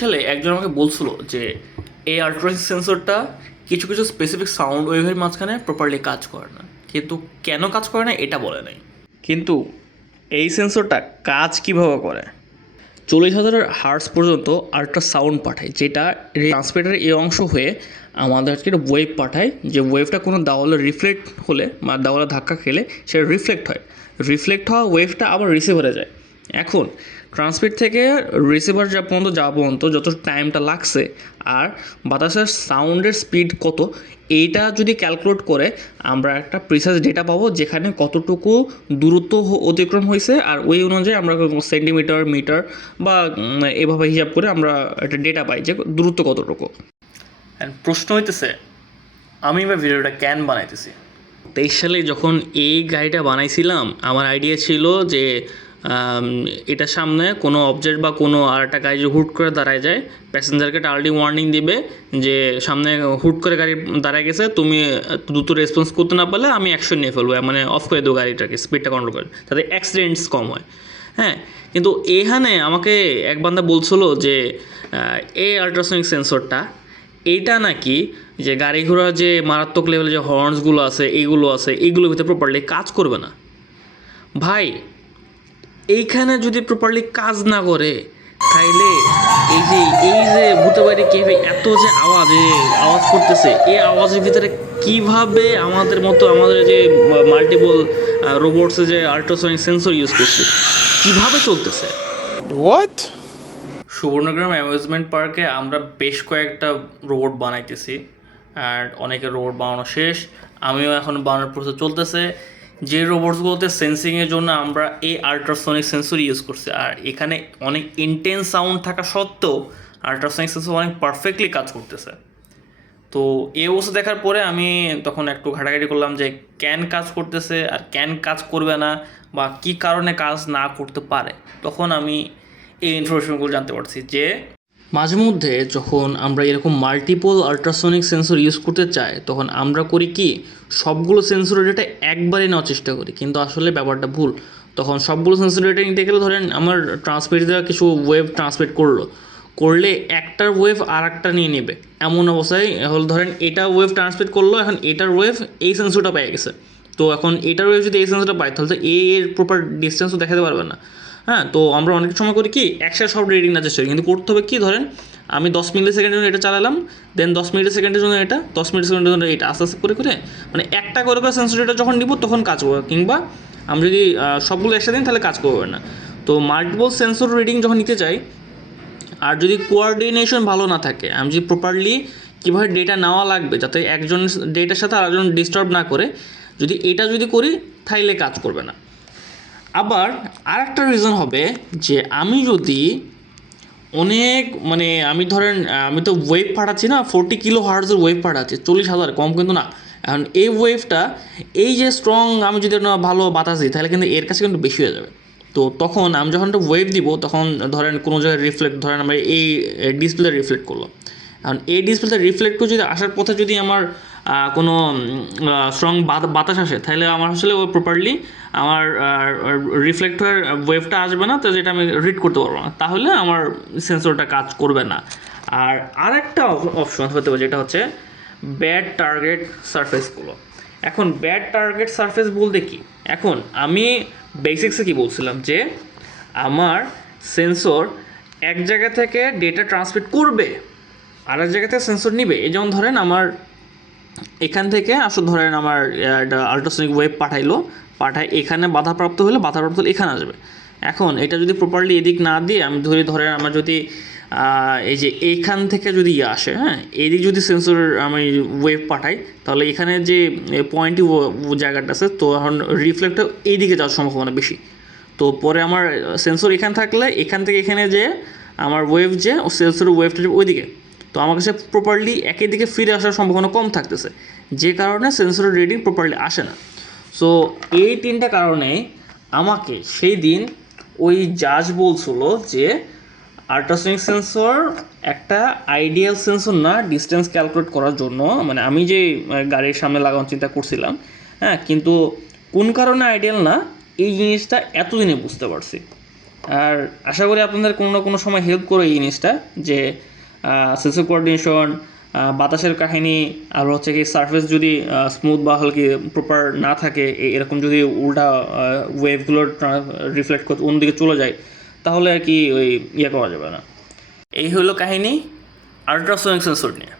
সালে একজন আমাকে বলছিল যে এই আল্ট্রাসনিক সেন্সরটা কিছু কিছু স্পেসিফিক সাউন্ড ওয়েভের মাঝখানে প্রপারলি কাজ করে না, কিন্তু কেন কাজ করে না এটা বলে নাই। কিন্তু এই সেন্সরটা কাজ কিভাবে করে, 40,000 হার্টজ পর্যন্ত আল্ট্রা সাউন্ড পাঠায়, যেটা ট্রান্সমিটারের এই অংশ হয়ে আমাদেরকে একটা ওয়েভ পাঠায়, যে ওয়েভটা কোনো দেওয়ালে রিফ্লেক্ট হলে বা দেওয়ালে ধাক্কা খেলে সেটা রিফ্লেক্ট হয়। রিফ্লেক্ট হওয়া ওয়েভটা আবার রিসিভারে যায়। এখন ট্রান্সমিট থেকে রিসিভার যাওয়া পর্যন্ত যত টাইমটা লাগছে আর বাতাসের সাউন্ডের স্পিড কত, এইটা যদি ক্যালকুলেট করে আমরা একটা প্রিসাইজ ডেটা পাবো, যেখানে কতটুকু দূরত্ব অতিক্রম হয়েছে, আর ওই অনুযায়ী আমরা সেন্টিমিটার মিটার বা এভাবে হিসাব করে আমরা একটা ডেটা পাই যে দূরত্ব কতটুকু। প্রশ্ন হইতেছে আমি এবার ভিডিওটা কেন বানাইতেছি। 23 সালে যখন এই গাড়িটা বানাইছিলাম, আমার আইডিয়া ছিল যে এটার সামনে কোনো অবজেক্ট বা কোনো আর একটা গাড়ি যে হুট করে দাঁড়ায় যায়, প্যাসেঞ্জারকে আর্লি ওয়ার্নিং দিবে যে সামনে হুট করে গাড়ি দাঁড়ায় গেছে, তুমি দ্রুত রেসপন্স করতে না পারলে আমি অ্যাকশন নিয়ে ফেলবো, মানে অফ করে দেবো গাড়িটাকে, স্পিডটা কন্ট্রোল করে, তাতে অ্যাক্সিডেন্টস কম হয়। হ্যাঁ, কিন্তু এখানে আমাকে এক বান্দা বলছিল যে এই আল্ট্রাসনিক সেন্সরটা এইটা নাকি যে গাড়ি ঘোড়া যে মারাত্মক লেভেলে যে হর্নসগুলো আছে এইগুলোর ভিতরে প্রপারলি কাজ করবে না। ভাই, এইখানে যদি প্রপারলি কাজ না করে তাইলে এই যে ভূতে বাড়ি কেভে এত যে আওয়াজ করতেছে, এই আওয়াজের ভিতরে কিভাবে আমাদের যে মাল্টিপল রোবটসে যে আল্ট্রাসনিক সেন্সর ইউজ করছে কিভাবে চলতেছে। What? সুবর্ণগ্রাম অ্যামিউজমেন্ট পার্কে আমরা বেশ কয়েকটা রোবট বানাইতেছি, অ্যান্ড অনেকের রোবট বানানো শেষ, আমিও এখন বানানোর প্রসেস চলতেছে। যে রোবটসগুলোতে সেন্সিংয়ের জন্য আমরা এই আল্ট্রাসনিক সেন্সর ইউজ করছি, আর এখানে অনেক ইন্টেন্স সাউন্ড থাকা সত্ত্বেও আল্ট্রাসনিক সেন্সর অনেক পারফেক্টলি কাজ করতেছে। তো এই অবস্থা দেখার পরে আমি তখন একটু ঘাটাঘাটি করলাম যে ক্যান কাজ করতেছে আর ক্যান কাজ করবে না, বা কী কারণে কাজ না করতে পারে। তখন আমি এই ইনফরমেশনগুলো জানতে পারছি যে মাঝে মধ্যে যখন আমরা এরকম মাল্টিপল আল্ট্রাসনিক সেন্সর ইউজ করতে চাই, তখন আমরা করি কি সবগুলো সেন্সরের ডেটা একবারে নেওয়ার চেষ্টা করি, কিন্তু আসলে ব্যাপারটা ভুল। তখন সবগুলো সেন্সর ডেটা নিতে গেলে ধরেন আমার ট্রান্সমিট দেওয়া কিছু ওয়েভ ট্রান্সমিট করলে একটার ওয়েভ আর একটা নিয়ে নেবে, এমন অবস্থায় হল ধরেন এটা ওয়েভ ট্রান্সমিট করলো, এখন এটার ওয়েভ এই সেন্সরটা পেয়ে গেছে, তো এখন এটার ওয়েভ যদি এই সেন্সরটা পায় তাহলে তো এর প্রপার ডিস্টেন্সও দেখাতে পারবে না। হ্যাঁ, তো আমরা অনেক সময় করি কি একসাথে সব রিডিং না চেষ্টা করি, কিন্তু করতে হবে কি, ধরেন আমি 10 মিলি সেকেন্ডের জন্য এটা চালালাম, দেন 10 মিলি সেকেন্ডের জন্য এটা, 10 মিলি সেকেন্ডের জন্য এটা, আস্তে আস্তে করে মানে একটা করে সেন্সর ডেটা যখন নিব তখন কাজ করবে, কিংবা আমি যদি সবগুলো একসাথে দিন তাহলে কাজ করবে না। তো মাল্টিপল সেন্সর রিডিং যখন নিতে চাই, আর যদি কোঅর্ডিনেশন ভালো না থাকে, আমি যদি প্রপারলি কীভাবে ডেটা নেওয়া লাগবে যাতে একজন ডেটার সাথে আরেকজন ডিস্টার্ব না করে, যদি করি তাইলে কাজ করবে না। আবার আরেকটা রিজন হবে যে আমি যদি অনেক আমি ধরেন আমি তো ওয়েভ পাঠাচ্ছি না, 40 কিলো হার্টজের ওয়েভ পাঠাচ্ছি, 40,000, কম কিন্তু না। এখন এই ওয়েভটা এই যে স্ট্রং, আমি যদি না ভালো বাতাস দিই তাহলে কিন্তু এর কাছে কিন্তু বেশি হয়ে যাবে। তো তখন আমি যখন একটা ওয়েভ দিব তখন ধরেন কোনো জায়গায় রিফ্লেক্ট, ধরেন আমরা এই ডিসপ্লে রিফ্লেক্ট করলো, এখন এই ডিসপ্লেতে রিফ্লেক্ট করে যদি আসার পথে যদি আমার কোনো স্ট্রং বাতাস আসে, তাহলে আমার আসলে ওই প্রপারলি আমার রিফ্লেক্ট হওয়ার ওয়েভটা আসবে না, তো যেটা আমি রিড করতে পারবো না, তাহলে আমার সেন্সরটা কাজ করবে না। আর আরেকটা অপশন হতে পারে যেটা হচ্ছে ব্যাড টার্গেট সারফেসগুলো। এখন ব্যাড টার্গেট সারফেস বলতে কি, এখন আমি বেসিক্সে কি বলছিলাম যে আমার সেন্সর এক জায়গা থেকে ডেটা ট্রান্সমিট করবে আর এক জায়গাতে সেন্সর নিবে। এই যেমন ধরেন আমার এখান থেকে ধরেন আমার একটা আল্ট্রাসনিক ওয়েভ পাঠায় এখানে বাধাপ্রাপ্ত হলে এখানে আসবে। এখন এটা যদি প্রপারলি এদিক না দিয়ে আমি ধরেন আমার যদি এই যে এইখান থেকে যদি আসে, হ্যাঁ, এদিক যদি সেন্সর আমি ওয়েভ পাঠাই, তাহলে এখানে যে পয়েন্টই জায়গাটা আছে, তো এখন রিফ্লেক্টটা এইদিকে যাওয়ার সম্ভাবনা বেশি। তো পরে আমার সেন্সর এখানে থাকলে এখান থেকে এখানে যে আমার ওয়েভ যে সেন্সরের ওয়েভটা যাবে ওইদিকে, তো আমার কাছে প্রপারলি একই দিকে ফিরে আসার সম্ভাবনা কম থাকতেছে, যে কারণে সেন্সরের রিডিং প্রপারলি আসে না। সো এই তিনটা কারণে আমাকে সেই দিন ওই জাজ বলছিল যে আল্ট্রাসনিক সেন্সর একটা আইডিয়াল সেন্সর না ডিস্টেন্স ক্যালকুলেট করার জন্য, আমি যে গাড়ির সামনে লাগানোর চিন্তা করছিলাম, হ্যাঁ, কিন্তু কোন কারণে আইডিয়াল না এই জিনিসটা এতদিনে বুঝতে পারছি। আর আশা করি আপনাদের কোনো না কোনো সময় হেল্প করে এই জিনিসটা, যে সেন্সর কোঅর্ডিনেশন, বাতাসের কাহিনী, আর হচ্ছে কি সারফেস যদি স্মুথ বা হলকি প্রপার না থাকে, এরকম যদি উল্টা ওয়েভগুলো রিফ্লেক্ট করতে অন্যদিকে চলে যায়, তাহলে আর কি ওই ইয়ে করা যাবে না। এই হলো কাহিনী আল্ট্রাসোনিক সেন্সর নিয়ে।